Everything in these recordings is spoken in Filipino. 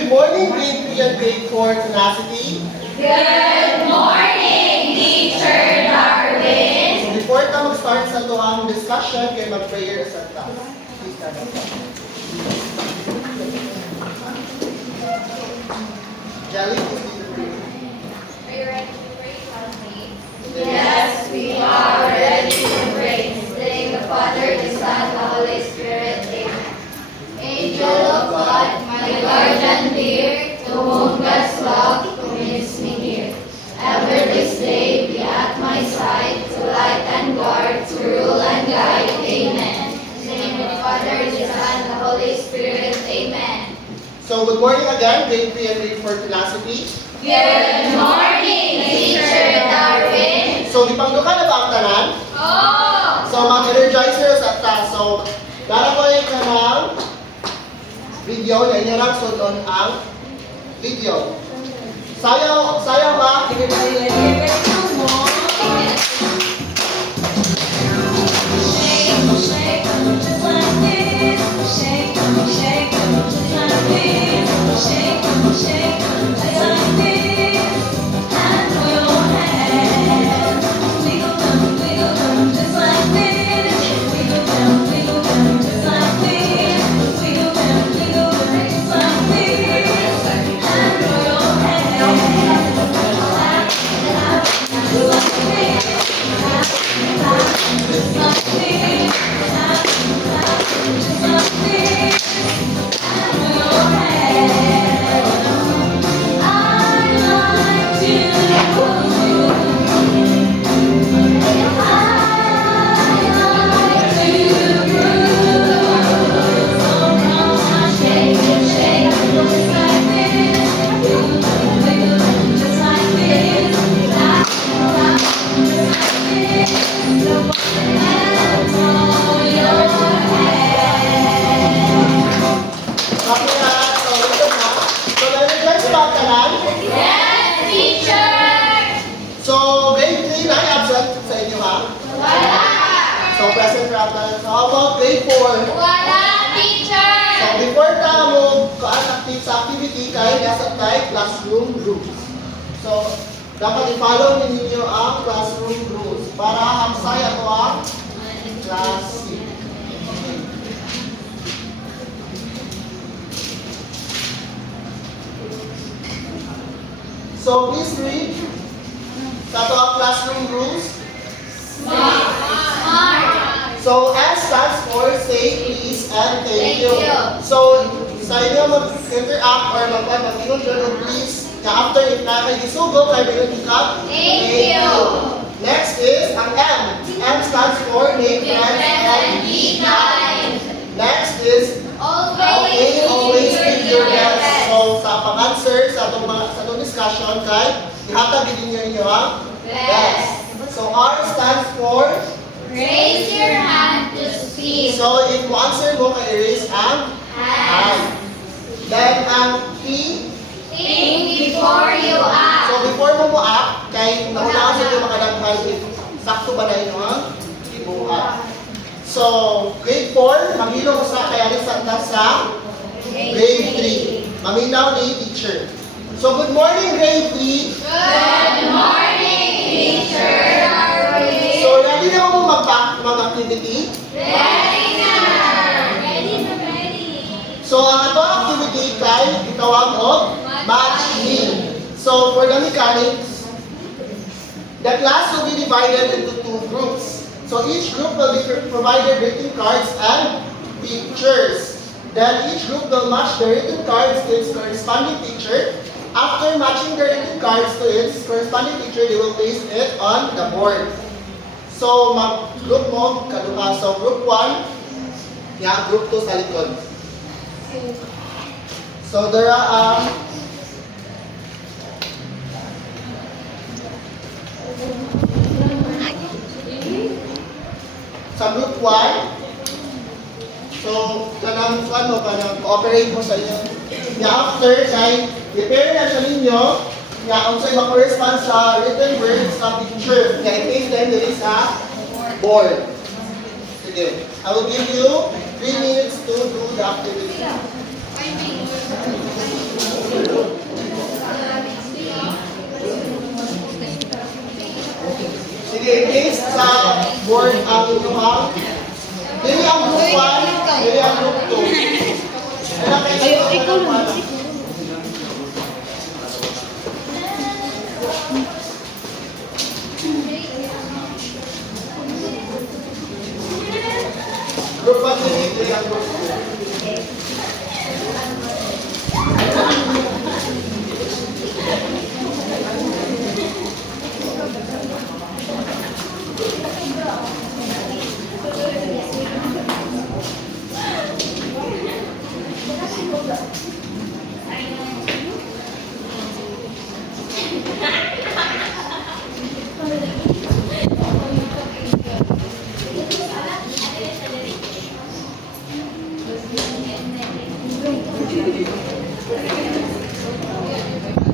Good morning, grade 3 and grade 4 tenacity. Good morning, Teacher Darwin. So before ka mag-start sa tuwang discussion, kayo mag-prayer sa taas. Please stand up. Jelly, please lead the prayer. Are you ready to pray, classmates? Yes, we are ready to pray. In the name of the Father, the Son, the Holy Spirit. Amen. Angel of God, my guardian dear, to whom God's love commits me here. Ever this day be at my side, to light and guard, to rule and guide. Amen. In the name of the Father, the Son, the Holy Spirit. Amen. So good morning again, grade 3 and grade 4 tenacity. Good morning, Teacher Darwin. So ipangdo ka na ba ang tanan? Oh! So mag-energizer sa taas. So narakoy ka ng video na inyarang sundon ang video. Sayaw ba? Yes, Teacher! So, grade 3 na absent sa inyo ha? Wala! So, present rather. So, how about grade 4? Wala, Teacher! So, before ka mo ka-active sa activity, kayo nasa tayo classroom rules. So, dapat i-follow ninyo ang classroom rules para hamsaya ko ang class C. So, please read sa ito ang classroom rules. Smart! So, S stands for say, please, and thank you. Thank you. So, sa inyo mag-interact or mag-ingon dyan ng please, na after if na kayo isugo, kayo binigyan ka, Thank you. Next is ang M. M stands for make friends and be kind. Next is always give your best. So, sa pang-answer sa itong discussion, kay ihatag din niyo ang best. So, R stands for Raise your hand to speak. so, if mo answer mo, kay erase ang hand. Then, ang T. Think before you act. So, before mo act, kay nauna sa iyo makadaghan if sakto ba na yun ang ibuhat. So, grade 4, maghilo ko sa kaya rin sa grade 3. Maminaw ni teacher. So, good morning, grade 3. Good morning, Teacher Darwin. So, ready na mo mag-activity? Ready na! Ready na ready. So, ang ito activity kay itawag o match me. So, for the mechanics, the class will be divided into 2 groups. So, each group will be provided written cards and pictures. Then, each group will match the written cards to its corresponding picture. After matching the written cards to its corresponding picture, they will place it on the board. So, mag-group mo, kaduha. So, group 1, group 2 sa likod. So, there are sa group 1, so, kanang cooperate mo sa inyo. After, kay prepare na siya ninyo, kung sa'yo ma-correspond sa written words sa picture. I-paste them there sa board. Sige. I will give you 3 minutes to do the activity. I-paste sa board ang inyong. Dili ang group 1, dili ang group 2. Ayaw, ikaw lang. Group 1 dili ang group 2.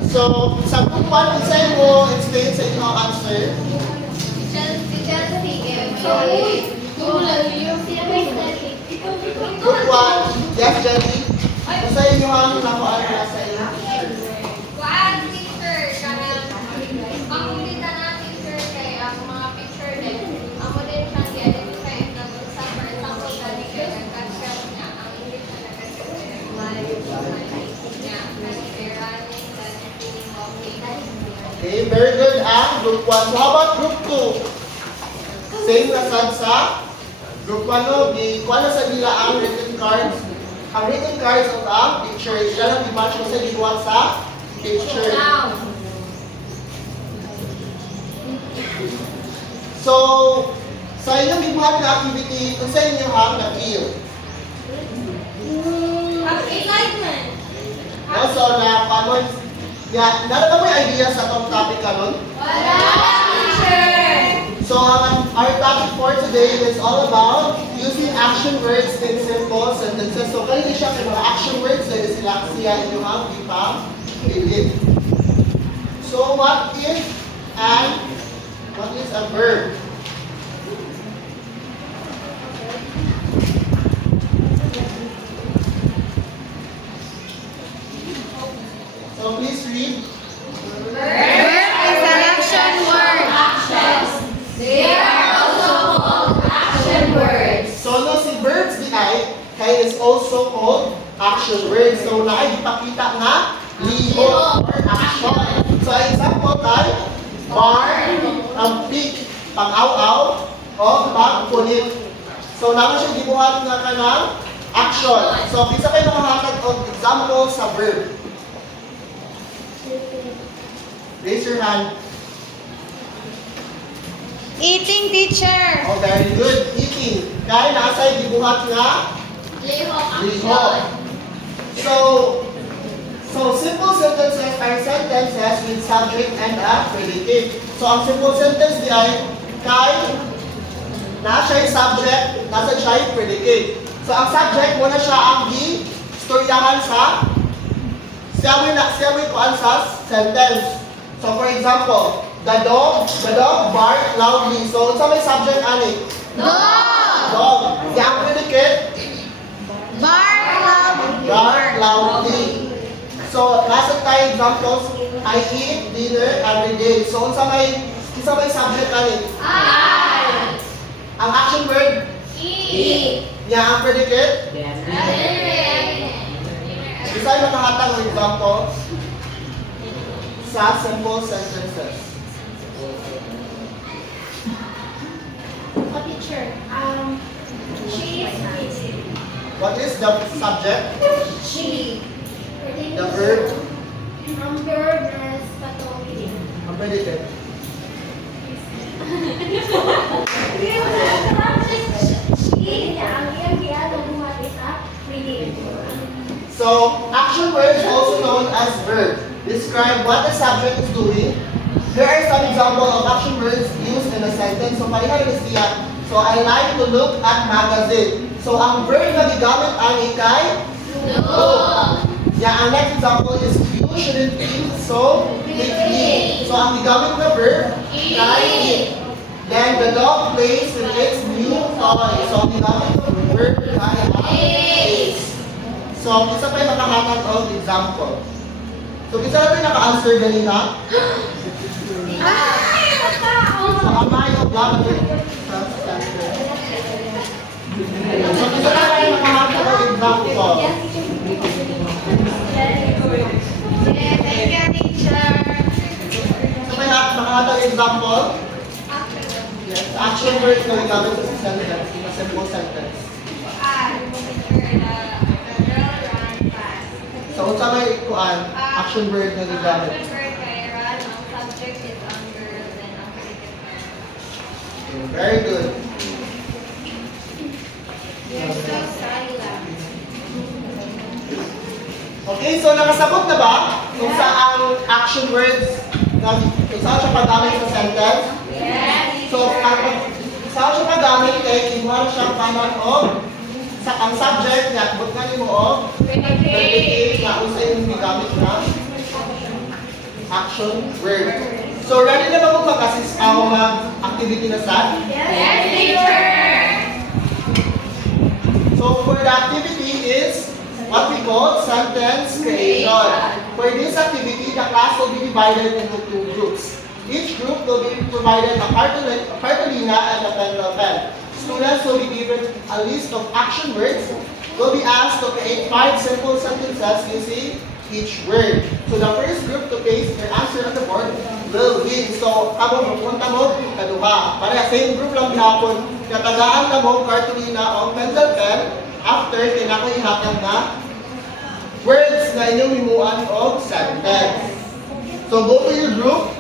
So, sa group 1, isay mo explain sa inyong answer. Group 1, yes, Jenny. Sa inyong nakuha na sa inyong teacher. Kuan teacher kanang ang kita na teacher kay ang mga picture din. Amo din siyang i-identify na sa for example gani kay nagkasya niya ang English na nagkasya niya kasi running that feeling of Okay, very good. Group 1. So, how about group 2? Same na sad sa group 1, no? Kuha na sa nila ang written cards. Ang written cards of ang picture. Sila lang i-match mo sa giguan sa picture. So, sa inyong gibuhat na activity, kung sa inyong na-feel. excitement. So, na-common. Nara mo yung idea sa itong topic karon? Wala teacher. So, our topic for today is all about using action words in simple sentences. So, kanina siya kay mga action words na sila siya inyong ipang-bilid. So, what is a verb? So, please read. Verb is an action word. Actions. They are also called action words. So, no, si verbs di ay, kaya is also called action words. So, ipakita nga, liho or action. So, example kay, barn, ang pick, pang-aw-aw, o pag-punit. So, naman siya gibuhat nga ka ng action. So, isa kayo nakahatag of example sa verb. Raise your hand. Eating, teacher. Oh, very good. Eating. Kaya nasa gibuhat nga, Liho liho. action. So simple sentences are sentences with subject and a predicate. So ang simple sentence di ay kay nasa siya subject, nasa siya predicate. So ang subject muna siya ang gi-storyahan sa siya mo kuan sa sentence. So for example, the dog barked loudly. So sa may subject ani? Dog. Yang predicate bark loudly. So, nasa tayo examples, I eat dinner every day. So, isa may subject kani. I Ang action word, eat. niya ang predicate. Dinner. Isa yung makahatang ng example sa simple sentences. A teacher. She is busy. What is the subject? She. The verb, Ang verb is patuloy. ang predicate. She, ang iyang ginagawa buhat is a reading. So, action words also known as verb describe what the subject is doing. Here are some examples of action words used in a sentence. So, pareha rin siya. So, I like to look at magazine. So, ang verb na gigamit ang ikay, look. Yeah, ang next example is you shouldn't eat so quickly. So, ang gigamit na verb, eat. Then, the dog plays with its new toy. So, ang gigamit na verb, plays. So, isa pa yung makahatag of example. So, isa na rin naka-answer ganina. So, amay o gabi sa center. So, isa na tayo nakahatag ng example. Thank you, teacher. So, may nakahatag example? Yes, action word na gamit sa sentence, in a simple sentence. So, unsa may ikuan, action word na gamit. Very good. Okay, so nakasabot na ba kung saan action words kung saan siya pagamit sa sentence? So, saan siya pagamit kay imuha siya paman o sa ang subject niya, but nga mo o predicate na usay yung gigamit na action word. So, ready na ba kung mag-assist ang activity na sa? So, for the activity is what we call sentence creation. For this activity, the class will be divided into 2 groups. Each group will be provided a cartolina and a pencil pen. Students will be given a list of action words. Will be asked to create 5 simple sentences using each word. So the first group to paste their answer on the board will win. So, kamo pupunta mo, kaduha. Para same group lang ginapon. Katagaan na mo, cartolina o pencil pen after kinako ihatag na words na inyong himuan o sentence. So, go to your group.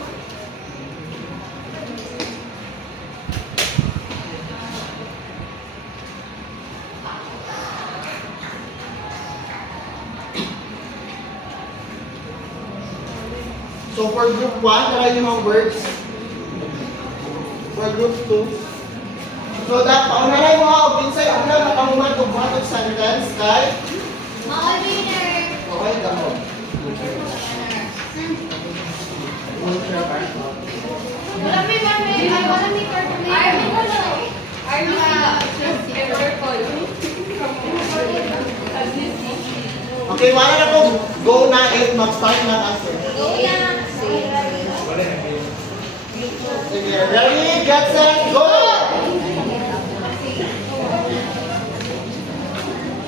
So, for group 1, tara yung mga words. For group 2. So, paunalay mo ha, o pinsay, ang na nakamuman o buhat of sentence, kay? Okay, damo. Okay, wala na po. Go na it, mag-start na answer. Sige, ready, get set, go!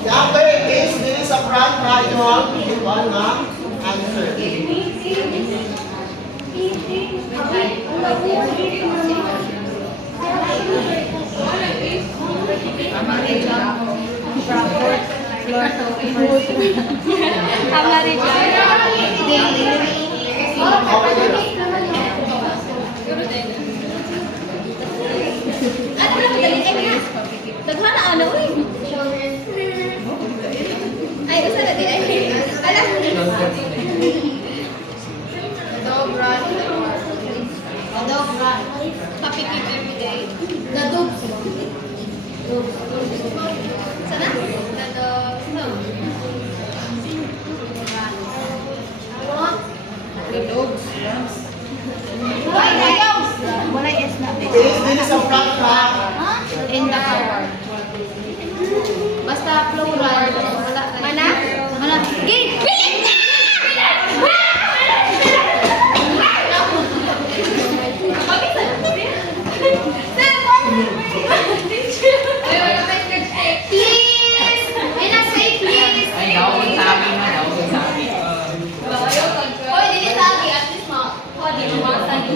After a case, this is a front na yung one na answer. Papikip every day. Nadog. Sana? Nadog. No. Wala yes na. Case, this is a front na. In the car. Basta plural. Wala. Mana? Mana? Game! Bilis na! Please! May nag-say please! Ay, naon sa amin na, naon sa amin. Hoy, dili sabi. At least mo. Hoy, di mo masabi.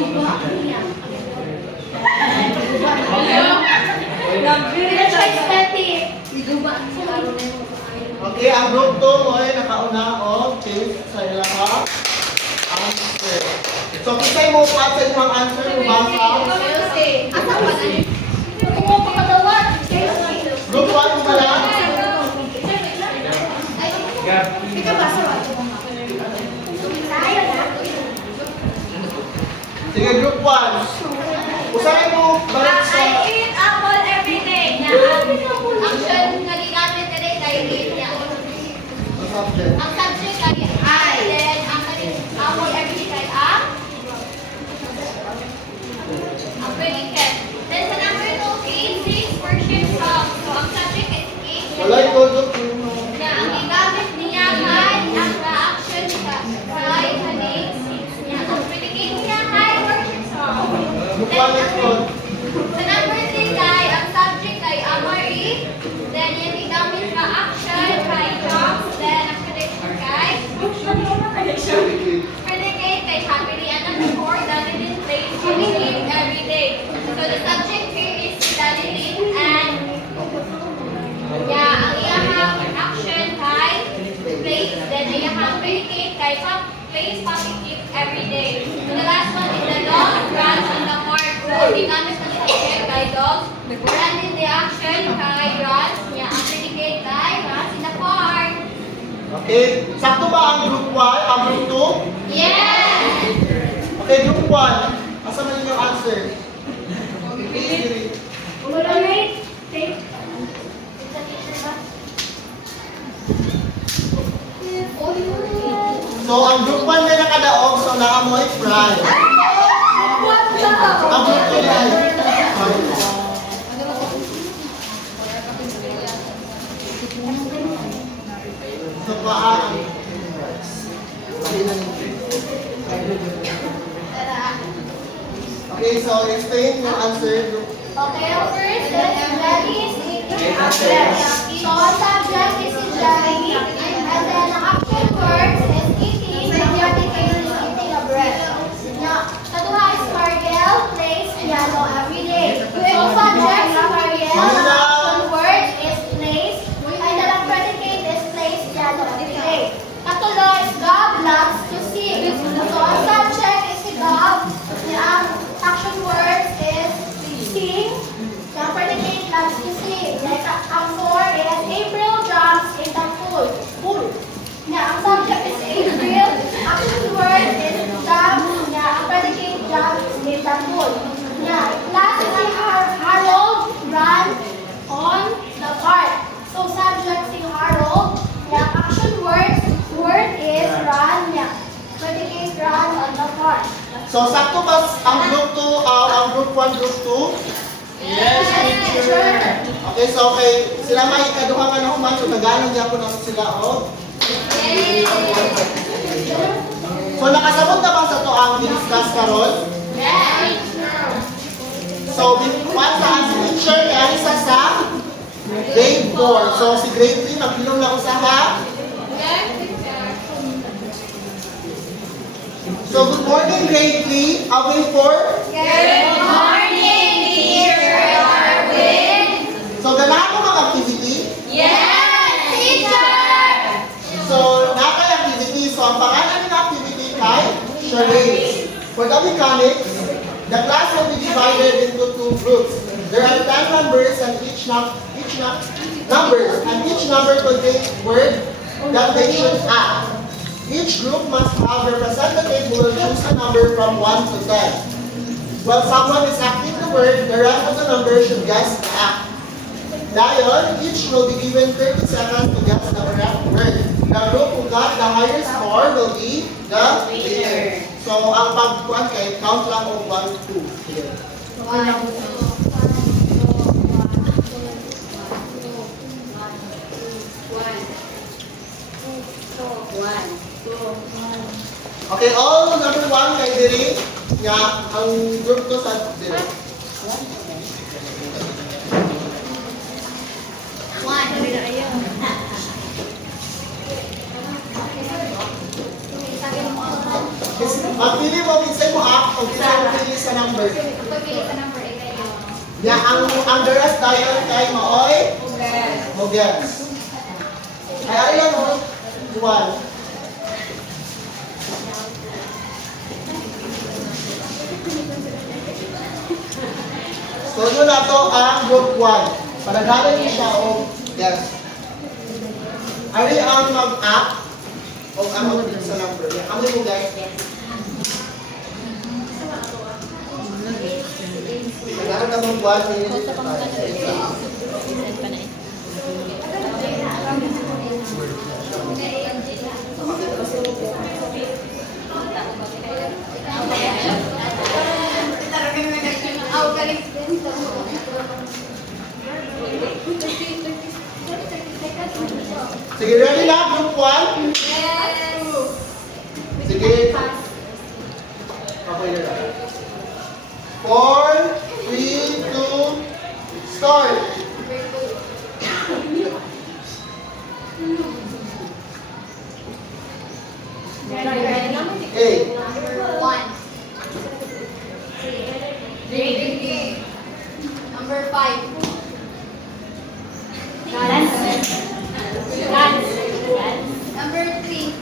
Okay, ang group 2 mo ay nakauna o case sa ila ka answer. So, kisay mo pa sa inyong answer, basa. Asa pa na? Kung mo pagkadawat. Group 1 mo pala. Ikaw ba sa Sige, group 1. Usahay mo balik sa... I eat apple every day. Action na gigamit na rin kay eat niya. subject. Ang subject ay I. Then, ang apple every day kay ang predicate. Then, sa number 2, eat 6 worship songs. So, ang subject is eat. Wala ito, Dok. Na ang gigamit niya ay ang reaction sa haning niya. Ang predicate niya ay worship song. Group 1 is called. dedicate kay plays puppy kick every day. And the last one is the dog runs on the park. So, the gamit na subject kay dog. Run in the action kay runs. Niya ang dedicate kay runs in the park. Okay, sakto ba ang group 1, ang group 2? Yes! Okay, group 1. Asa man yung answer? Alright. Take. So, ang group 1 may nakadaog, so naamoy fry. Ang group 2 ay so, paan. Okay, so explain yung answer. Okay, first is Jelly is eating apples. So, ang subject is si Jelly. And then, ang action words is eating. And the article is eating a bread. Now, katuha is Margel plays piano every day. So, subject si Margel. Ang action word is plays. And then, ang predicate is plays piano every day. Katulo is Gab loves to sing. So, ang subject is si Gab. Ang action words is sing. The predicate loves to sing. Like, ang 4 is April jumps in the pool. Pool. Now, ang subject is April. Action word is jump. Now, ang predicate jumps in the pool. Now, last is si Harold run on the park. So, subject si Harold. Now, action word is run. Now, predicate run on the park. So, sakto ba ang group 2, ang group 1, group 2? Yes, teacher. Okay, so okay, sila may kaduhang ano man, so Tagalog niya po na sila, oh. So, nakasabot na ba sa to ang discuss karon? Yes. So, one sa ang teacher kaya isa sa grade 4. So, si grade 3, nagpilong na usaha. So, good morning, grade 3. Away for? Good morning, teacher Arwin. So, ganahan mo mga activity? Yes, teacher. So, nakay activity. So, ang pangalan ng activity kay charades. For the mechanics, the class will be divided into 2 groups. There are 10 numbers and each number contains word that they should add. Each group must have a representative who will choose a number from 1 to 10. While someone is acting the word, the rest of the numbers should guess the act. Dayon, each will be given 30 seconds to guess the correct word. The group who got the higher score will be the winner. So, ang pagkuhan kay count lang o 1, 2. Here. Okay, all number 1 kay Diri. Nga, ang group ko sa Diri. Pagpili mo, minsan mo up, o minsan mo pili sa number. Pagpili sa number 8 kayo. Ya, ang the rest tayo kay Maoy. Mogets. Ay, ay lang mo. 1. So, yun na to ang group 1. Panagalan niyo siya o yes. Ari ang mag-act o ang mag-act sa number. Ano yung guys? Panagalan na mag-1 minutes. Sige, ready na? Group 1? Sige. Okay na. 4, 3, 2, start! Okay. Number 5. Number 3.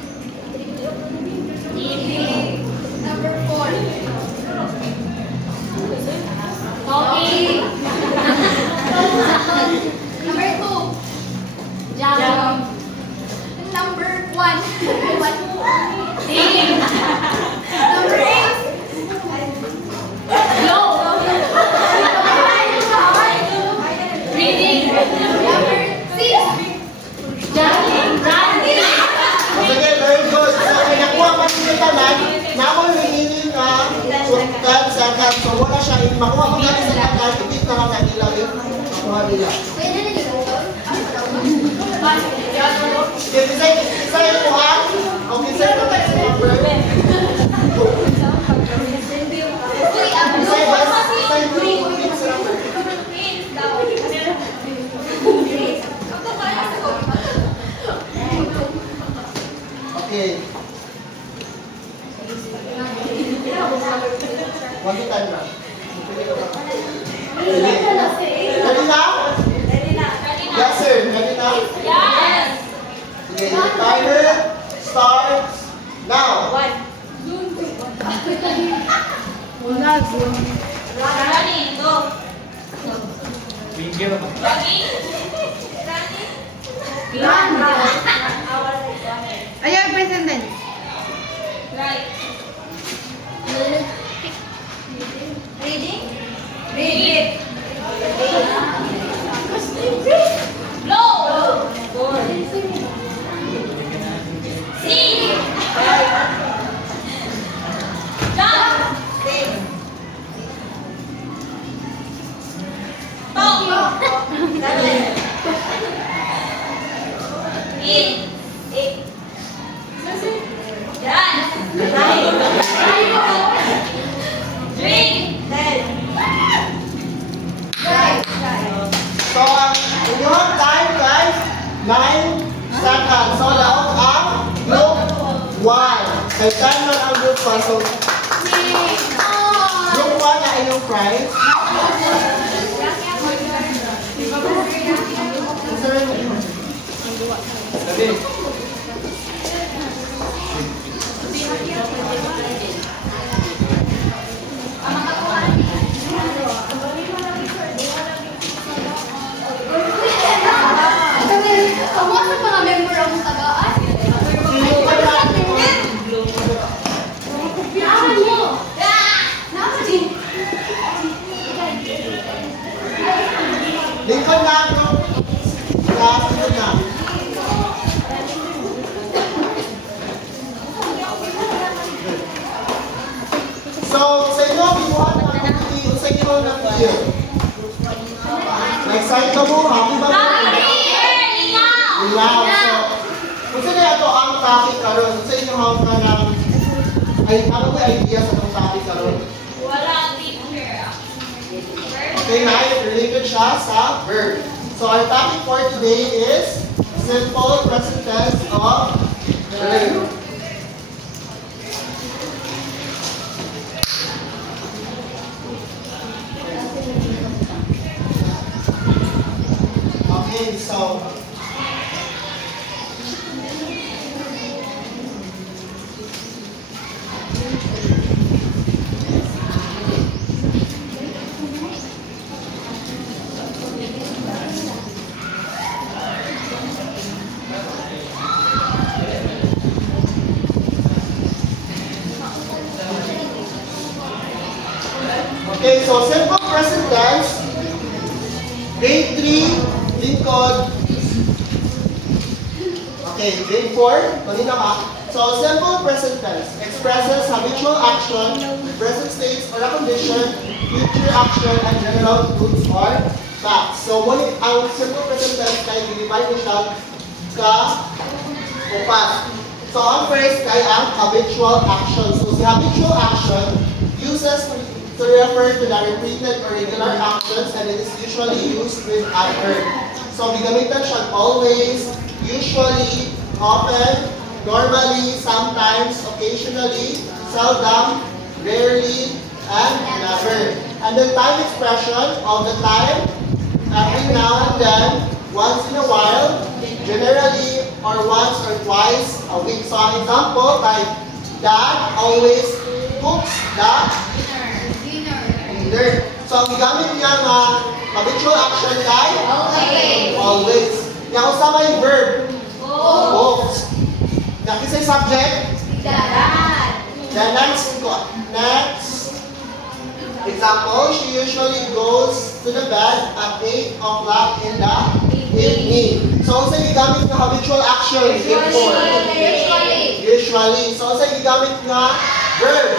1. Sing. Number 8. Go. Reading. Number 6. Jogging. Sige, very good. So, kaya nakuha pa siya tanan, namoy hinginin ka 12 seconds. So, wala siya, makuha mo natin sa tanan, ipit na lang nila yung makuha nila. Sige, isa yung kuhan. Okay, isa yung next number. Isa yung best, isa yung next number. Okay. One time na. Ready na? Yes, sir. Ready na? Yes. Okay, your timer starts now. Running. Go. Bingo. Running. Ayan, present tense. Right. Reading. Read. Blow. Sing. Jump. Talk. Eat. Dance. Drink. Drive. So, ang inyong time, guys, 9 seconds. So, laot ang group 1. Kay time lang ang group 1. So, group 1 na inyong prize. Kamu sa mga member ang tagaan? Piyahan mo! Nakasing! Lincoln na, group. Lincoln na. So, sa inyo, binuhat na ang video sa inyo ng video. Na-excite ka mo? Happy ba mo? Wow! So, kung sino ito ang topic karon, sa inyo hawak ka ng, ano ba yung idea sa itong topic karon? Wala teacher. Okay, na related siya sa verb. So, our topic for today is simple present tense of verb. Okay, so okay, so simple present tense, grade 3, Lincoln. Okay, grade 4, kanina ka. So, simple present tense expresses habitual action, present states or a condition, future action, and general truths or facts. So, ngunit ang simple present tense kay divide siya ka upat. So, ang first kay ang habitual action. So, si habitual action uses to refer to the repeated or regular actions and it is usually used with adverb. So, gagamitan siya always, usually, often, normally, sometimes, occasionally, seldom, rarely, and never. And the time expression of the time, every now and then, once in a while, generally, or once or twice a week. So, an example, like, Dad always cooks the dinner. So, ang gigamit niya nga habitual action kay Always. always. Yang usama yung verb. Go. Cooks. Nakisay subject? Dad. The next example, she usually goes to the bed at 8 o'clock in the evening. So, sa gigamit nga habitual action, before. Usually. So, sa gigamit nga verb.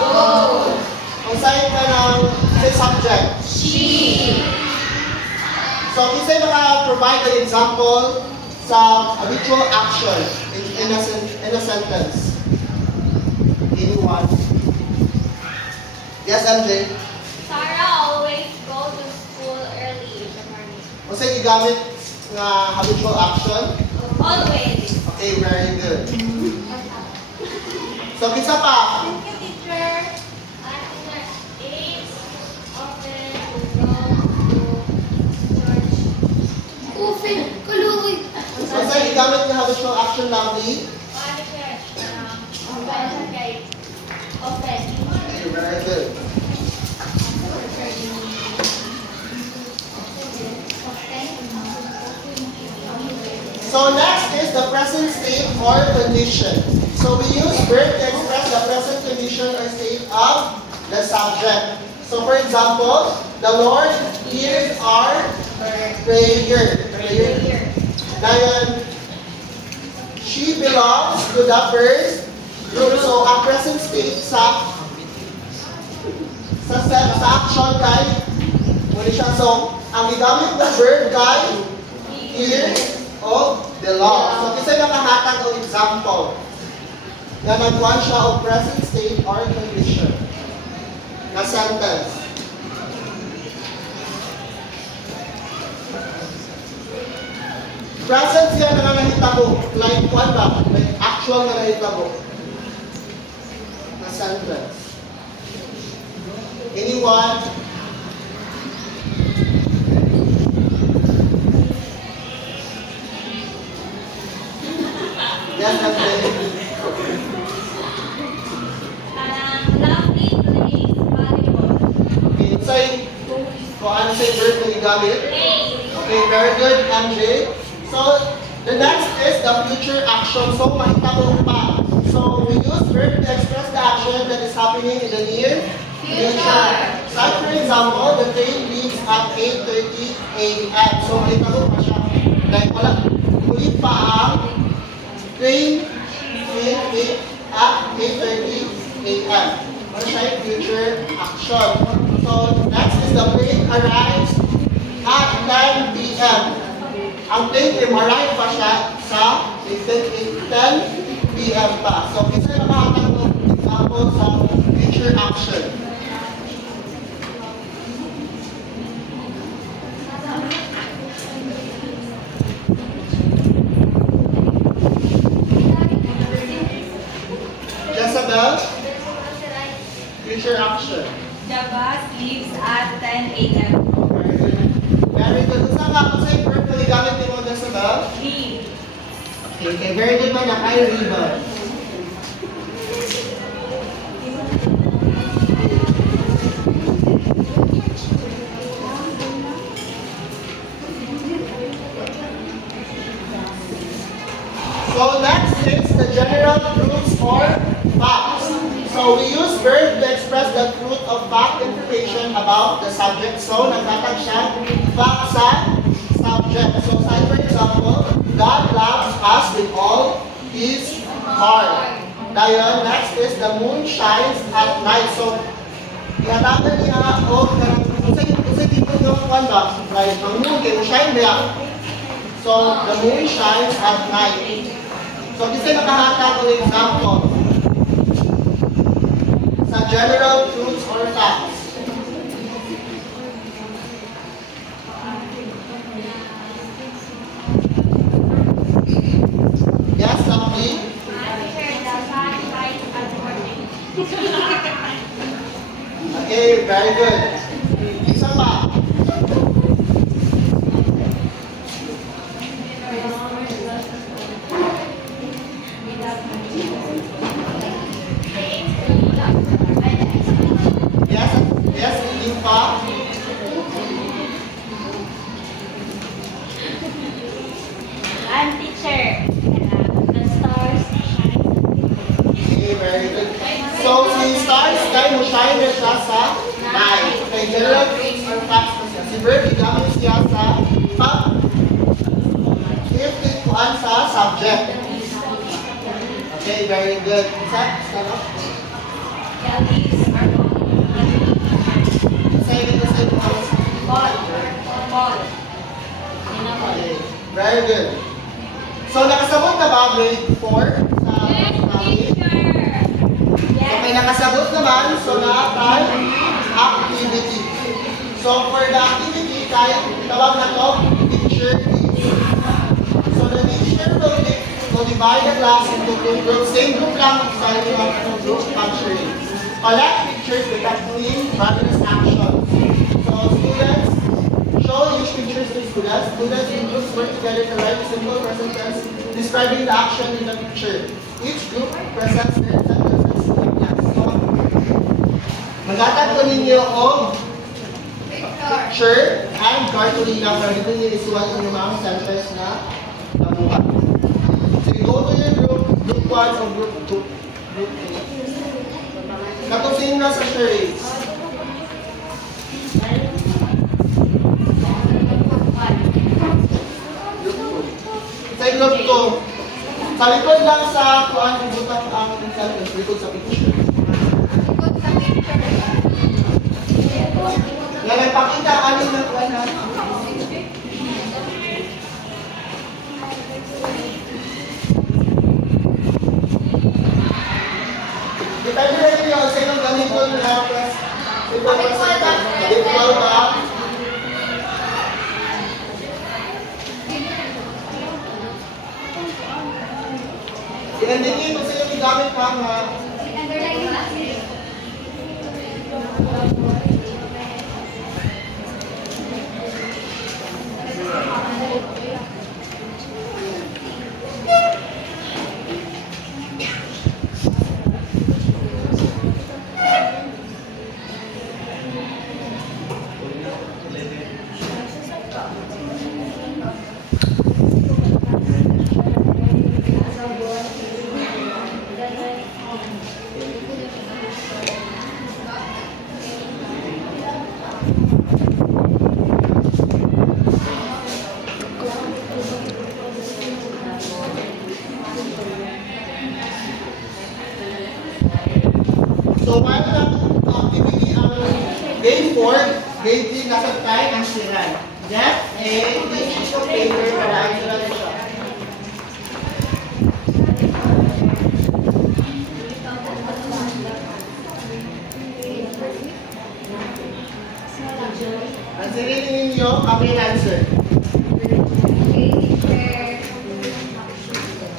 Go. Ang sign ka ng sa subject. She. So, kisay maka-provide an example sa habitual action in a sentence. Anyone? Yes, MJ? Sarah always go to school early in the morning. Kung saan gigamit nga habitual action? Always. Okay, very good. So, kinsa pa? Thank you, teacher. Is often to go to church. Often, kuluwi. Kung saan gigamit nga habitual action lovely? Okay. Often. Okay, very good. So, next is the present state or condition. So, we use verb to express the present condition or state of the subject. So, for example, the Lord hears our prayer. Then, she belongs to the first group. So, ang present state sa action kay muli siya. So, ang gigamit ng verb kay hears o belongs. So, kasi nakahatag o example na nagkuhan siya o present state or condition na sentence. Present siya na nangahitabo. Like kuhan ba? Like actual na nangahitabo. Na sentence. Anyone? Yes, Andre. Lovely plays volleyball. Okay, say, kung ano say verb na igamit. Play. Okay, very good, MJ. So, the next is the future action. So, mahitabo pa. So, we use verb to express the action that is happening in the near future. Like, for example, the train leaves at 8:30 a.m. So, mahitabo pa siya. Like, wala, ulit pa ang train at 8:30 a.m. Ano siya yung future action. So, next is the plane arrives at 10 p.m. Ang plane arrive pa siya sa 10 p.m. pa. So, kasi nakakatang ng example sa future action. Jezebel, future action. The bus leaves at 10 a.m. Very good. Very good. Kung saan ako sa verb na ligamit ni mo, Jezebel? Leave. Okay, very good man. Nakay ribbon. So next is the general truths or facts. So we use verb to express the truth of fact information about the subject. So nagtatag siya fact sa subject. So say for example, God loves us with all His heart. Dayon, next is the moon shines at night. So ihatagan niya o kasi tipo yung one ba? Like, ang moon, kaya shine ba? So the moon shines at night. So kasi nakahatag ng example sa general truths or facts. Yes, Lovely? Okay, very good. Isa pa. Yes, hindi pa. I'm teacher. The stars Nice. Okay, general traits or facts na siya. Si verb, gamit siya sa fact. If it kuan sa subject. Okay, very good. Stand up. The leaves are Say it once. fall. Fall. Okay, very good. So, nakasabot na ba grade 4 sa topic? So, may nakasabot naman. So, naatay activity. So, for the activity, tawag na to, teacher is. So, the teacher will divide the class into two groups. Same group lang, sa yung group capturing. Collect pictures detecting various actions. So, students, show each pictures to students. Students in groups work together to write simple present tense describing the action in the picture. Each group presents their sentences in the class. So, maghatag ko ninyo og picture and cartolina para dito niyo isuwal yung mga sentence na nabuhat. So, you go to your group 1 or group 2. Katusin na sa charades. Sa group 2. Sa likod lang sa kuan kung butang ang sentence, likod sa picture. Nga nagpakita anin ng kuan na. Depende rin niyo sa inyong gamiton na press. Virtual ba? Pinandingin kung sa inyong gamit ka nga. So, paano lang activity ang game 4, grade 3 nasa tayo ang siran. Get a sheet of paper para answeran siya. Answerin ninyo, kami ang answer.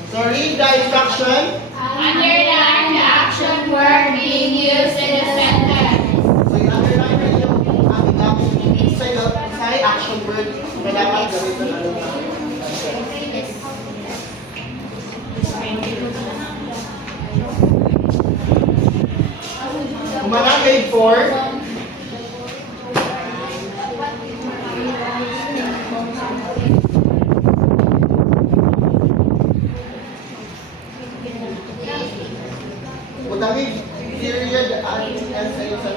So, read the instruction. Underline the action word being used in the sentence. So, yung underline na yung aming gamit sa action word na dapat gamitin na lang. Kumana grade 4. Madaming period at sa iyo sa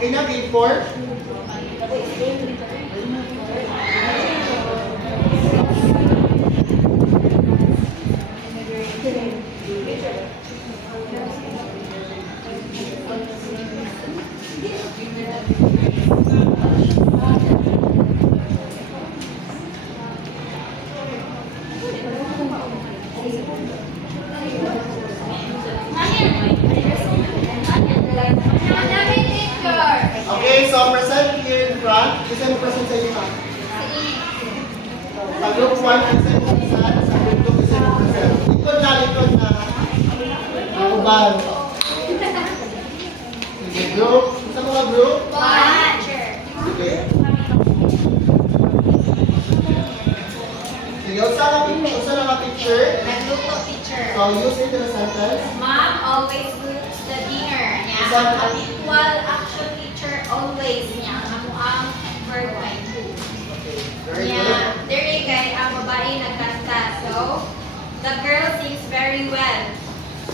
Okay na, grade 4? Okay, so present here in front. Isa mo present sa inyo. Sa group 1, present sa group 2. uban. Sige, group. Sa mga group? Teacher. Sige. Sige, usa na picture. Nagluto, teacher. So, use it in a sentence. Mom always cooks the dinner. Niya. Exactly. Habitual action teacher always niya. Amo ang verb by do. Okay, very good. Niya. Dere kay ang babae nagkanta. So, the girl sings very well.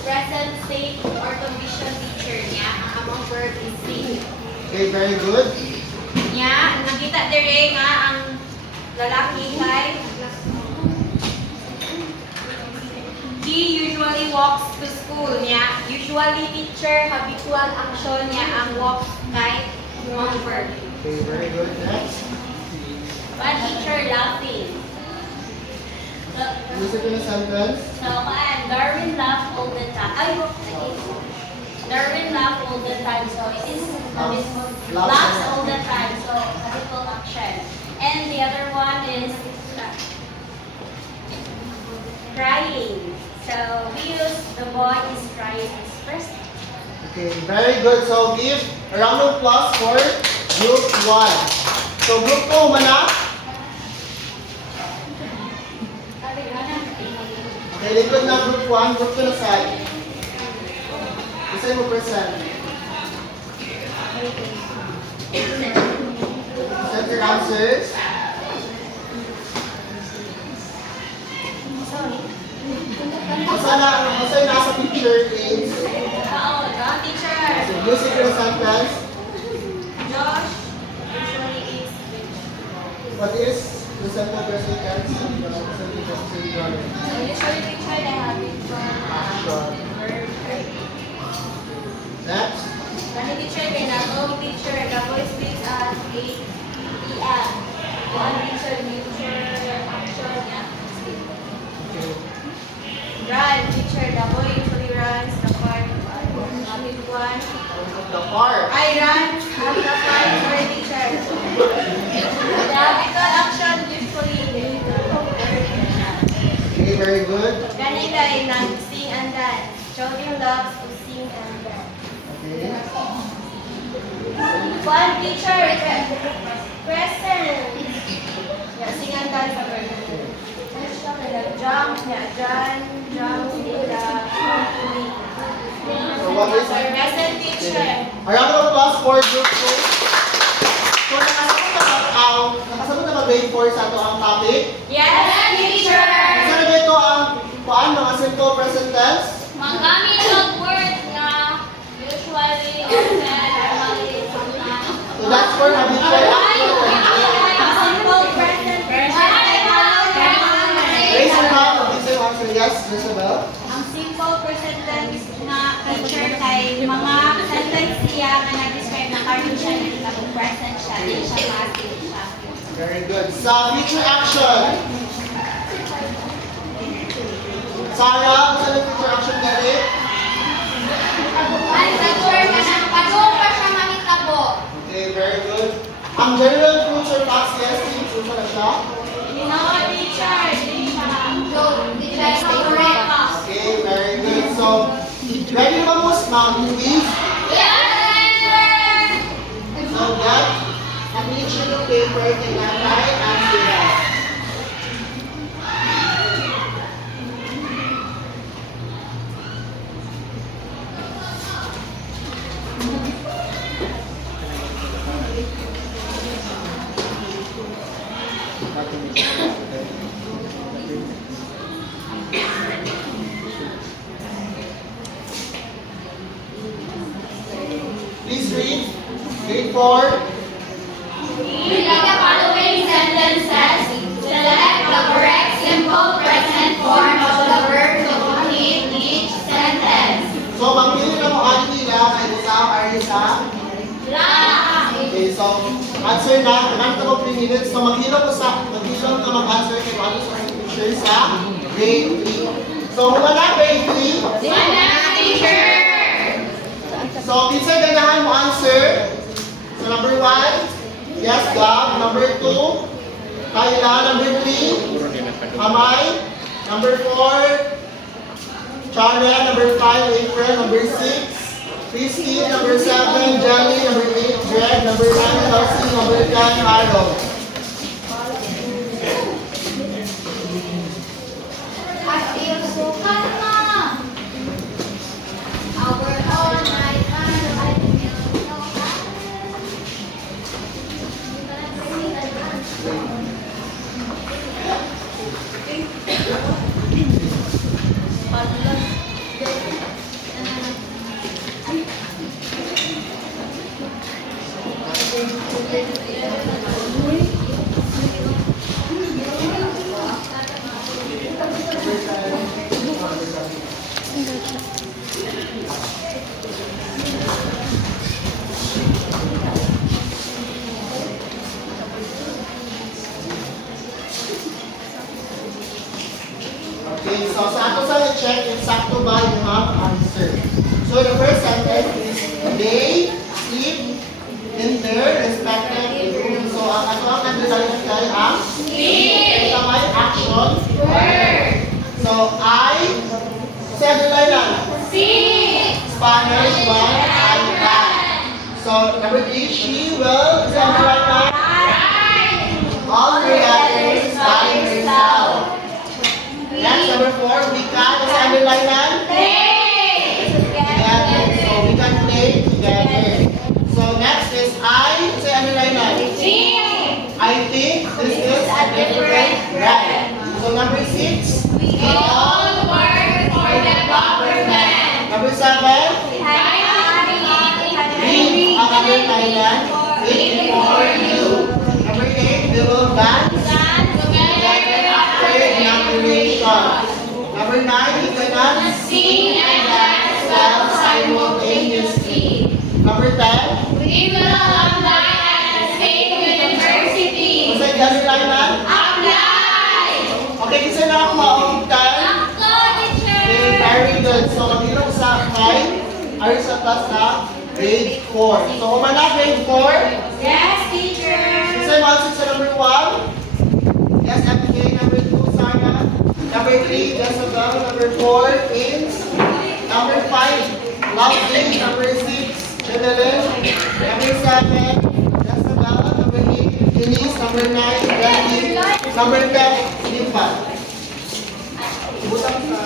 Present state or condition teacher niya. Ang among verb is sing. Okay, very good. Niya. Nakita dere nga ang lalaki kay he usually walks to school niya. Usually teacher, habitual action niya ang walk kay ang verb. Okay, very good. Next. One teacher laughing. Use it in a sentence. So, Darwin laughed all the time. Ay, Darwin laughed all the time. So, it is habitual. Laughs all the time. So, habitual action. And the other one is crying. So, we use the boy is crying as first. Okay, very good. So, give a round of applause for group 1. So, group 2, mana? Okay, likod na group 1, group 2 na side. Isa mo present. Present your answers. Masa yung nasa picture is, Oh, God, teacher. so use it in a sentence. Josh usually is What is the simple present tense? Usually So, usually teacher, they have it from verb. Next. Kani teacher, kay natong teacher, kapoy speaks at 8 p.m. One teacher, future action niya. Run, teacher, the boy usually runs the park. Habit one. The park. I run at the park for teacher. The habitual action usually Okay, very good. Kani kay nag-sing and dance. Children loves to sing and dance. Okay. One teacher, present. Yeah, sing and dance sa version. Jump, yeah, jump in the So what is it? present teacher. A round of applause for group 2. So nakasabot na ba grade 4 sa ito ang topic? Yes, teacher. Isa na ba ito ang mga simple present tense? Magamit ng words na usually, often, normally, sometimes. So that's for habitual action. Simple present Raise your hand if this is answer yes, Jezebel. Ang simple present tense na teacher kay mga sentence siya na nag-describe na karon siya na present siya, di siya passive siya. Very good. Sa future action. Sarah, ano sa future action gali? Ay, teacher, pag-uong pa siya mahitabo. Okay, very good. Ang general future past yes, team, na siya. No, teacher, di siya. Di siya correct. Okay, very good. So, ready ba mo sa movies? Yes! So, that, ang teacher ng paper kay Nanay and Sira. Please read. Grade 4. Read the following sentences. Select the correct simple present form of the verb to complete each sentence. So, magpili na mo ang nila kay isa or isa. La. Okay, so, answer na. Kailangan mo 3 minutes. So, maghilom ka mag-answer kay ano sa picture sa grade 3. So, wala grade 3. Teacher. So, kinsa ganahan mo answer? So, number 1, yes, Gab. Number 2, Kayla. Number 3, Hamay. Number 4, Chania, number 5, April, number 6, Christine, number 7, Jelly, number 8, Greg, number 9, Kelsey, number 10, Harold. I feel so calm. Our all night long, I feel so Okay, so sa ato sa check, insakto ba you have answered? So the first sentence is, they sleep in their respective rooms. So ang ato ang underline kay ang sleep. Ito may action. Word. So I, sa underline lang. Spanish, one, I can. So number 3, she will, sa underline lang. All her letters by herself. Next, number 4, we can, sa underline lang. Together. So we can play together. So next is I, say underline lang. I think this is a different brand. So number 6, We all work for the government. number 7, read ang underline lang. Wait for you. Number 8, we will dance together after inauguration. Number 9, we cannot Sing and dance well simultaneously. Number 10, We will apply at the State University. kasi the underline lang. Apply! Okay, kasi na ako maong 10. Ako, teacher! Okay, very good. So, magiging sa 5, ay sa class na grade 4. So, kung man na grade 4, Yes, teacher! kasi masin sa number 1. Yes, FK. Number 2, Sana. Number 3, Jessica. Number 4, Ains. Number 5, Lovely. Number 6, Jedelyn. Number 7, Jessica. Number 8, Denise. Number 9, Jackie. Number 10, Limpan. Butang sa...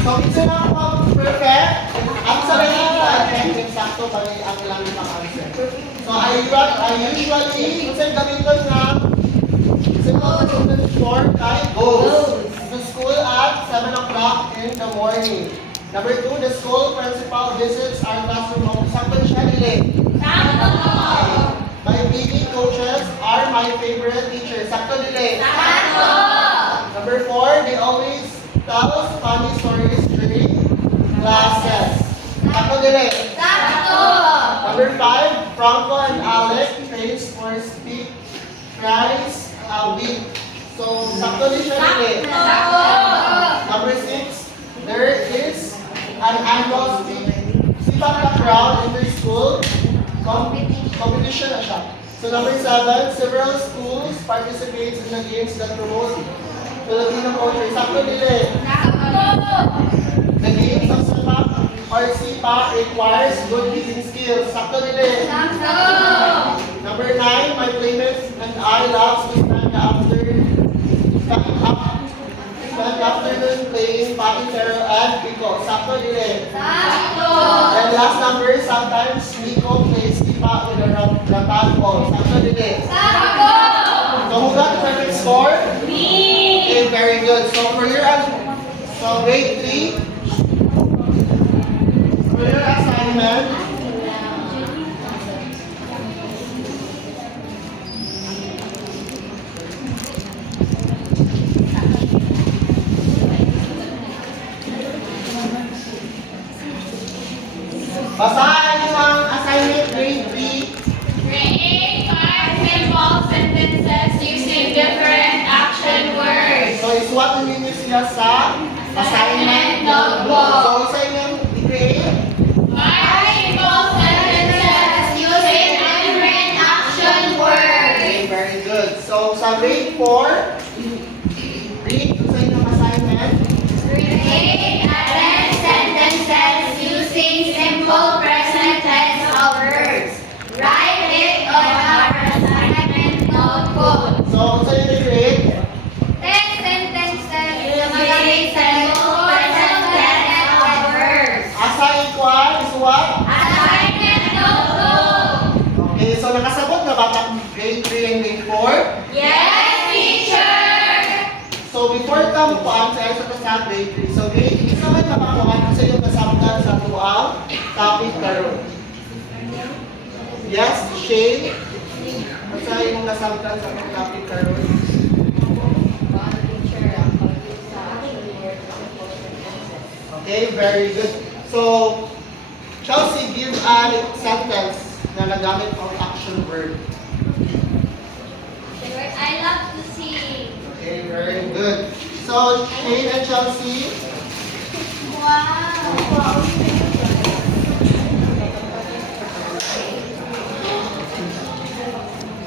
So, isa na ako perfect. Ang sa rin eksakto pa rin ang lang yung answer. So, I usually, kasi gamiton nga, simple student for time goes to school at 7 o'clock in the morning. Number 2, the school principal visits our classroom. Sakto siya nila. My PE coaches are my favorite teachers. Sakto nila. Number 4, they always tell funny stories during classes. Sakto nila. Number 5, Franco and Alec trains for speak thrice a week. So, sakto din siya nila. Number 6, there is an annual speech impact the crowd in their school. Competition na siya. So number 7, several schools participates in the games that promote Filipino culture. Sakto nila. The games of SIPAC or SIPAC requires good reading skills. Sakto nila. Number 9, my playmates and I love to spend afternoon playing patintero and pico. Sakto nila. And last number, sometimes Nico plays SIPAC with a rattan ball. Sakto nila. So who got the perfect score? Okay, very good. So for your grade 3, for your assignment, basahin niyo ang assignment grade 3. Create 5 simple sentences using different action words. So isuwat ninyo siya sa assignment notebook. So isa inyong i-create. 5 simple sentences using different action words. Okay, very good. So sa grade 4, read sa inyong assignment. Create 10 sentences using simple present tense of words. Write it on our assignment notebook. So sa inyong i-create. 10 sentences using simple present tense of words. Asa ikuan, isuwat. Assignment notebook. Okay, so nakasabot na bata grade 3 and grade 4. Yes, teacher. So before ka mo pa sa sa grade 3. So grade 3 naman napakuhan sa iyong kasamtan sa tuwang topic karon. Yes, Shane. Sa iyong kasamtan sa topic karon. Okay, very good. So Chelsea, give an sentence na nagamit ang action word. I love to sing. Okay, very good. So Shane and Chelsea. Wow.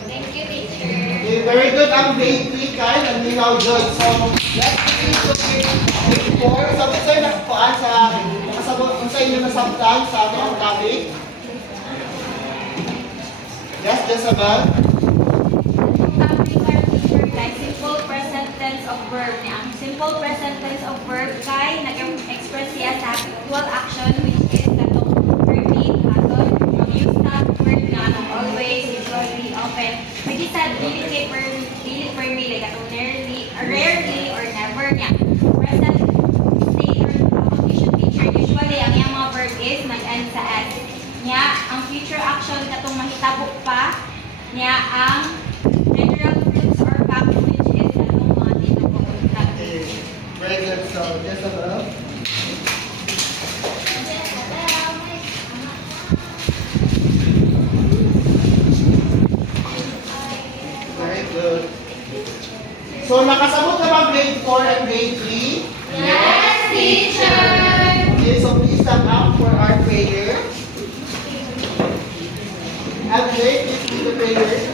Thank you, teacher. Okay, very good ang grade 3 kay naglinaw jud. So, let's proceed to grade 4. So, sa'yo nakakuhaan sa nakasabot kung sa inyo nasabtan sa ato ang topic. Yes, Jezebel. Topic are teacher kay simple present tense of verb. Ang simple present tense of verb kay nag-express siya sa actual action which is katong verbing, haton, use na word nga ng always, usually, often. Pwede sa dili per me, like katong rarely or never niya. Present state or condition teacher, usually ang iyang mga verb is nag-end sa S. Nya, ang future action katong mahitabo pa, niya ang general fruits or fact which is katong mga tinuod. Okay, very good. So, Jezebel. Very good. So, nakasabot na ba grade 4 and grade 3? Yes, teacher. Okay, so please stand up for our prayer. And today, please do the prayer.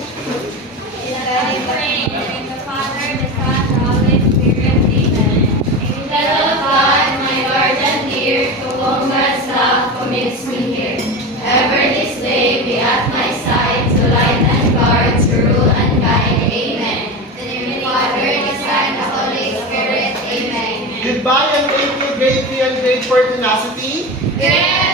In the Father, the Son, the Holy Spirit. Amen. Angel of God, my Lord and dear, to whom God's love commits me here. Ever this day be at my side, to light and guard, to rule and guide. Amen. In the name of the Father, the Son, the Holy Spirit. Amen. Goodbye and thank you, grade 3 and grade 4 tenacity. Yes.